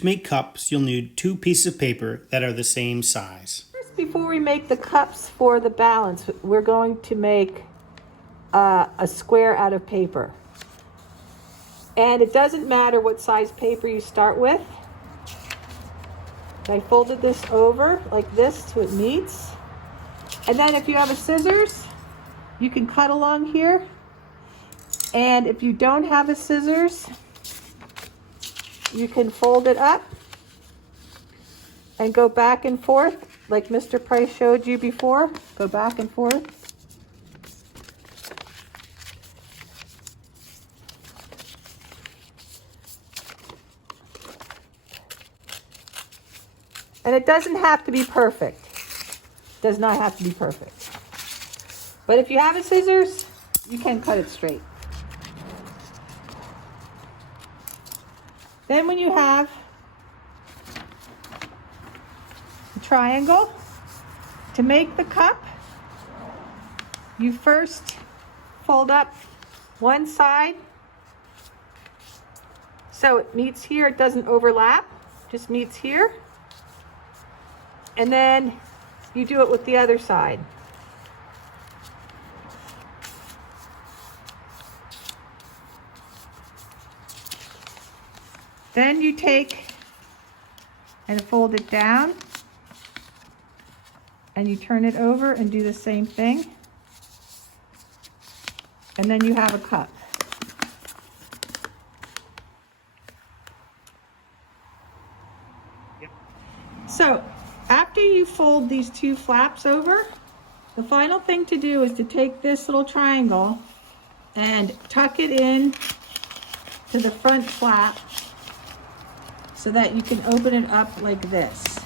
To make cups, you'll need 2 pieces of paper that are the same size. First, before we make the cups for the balance, we're going to make a square out of paper. And it doesn't matter what size paper you start with. I folded this over like this till it meets. And then if you have a scissors, you can cut along here. And if you don't have a scissors, you can fold it up and go back and forth like Mr. Price showed you before. Go back and forth. And it doesn't have to be perfect. It does not have to be perfect. But if you have a scissors, you can cut it straight. Then when you have a triangle, to make the cup, you first fold up one side so it meets here, it doesn't overlap, just meets here. And then you do it with the other side. Then you take and fold it down, and you turn it over and do the same thing. And then you have a cup. So after you fold these 2 flaps over, the final thing to do is to take this little triangle and tuck it in to the front flap so that you can open it up like this.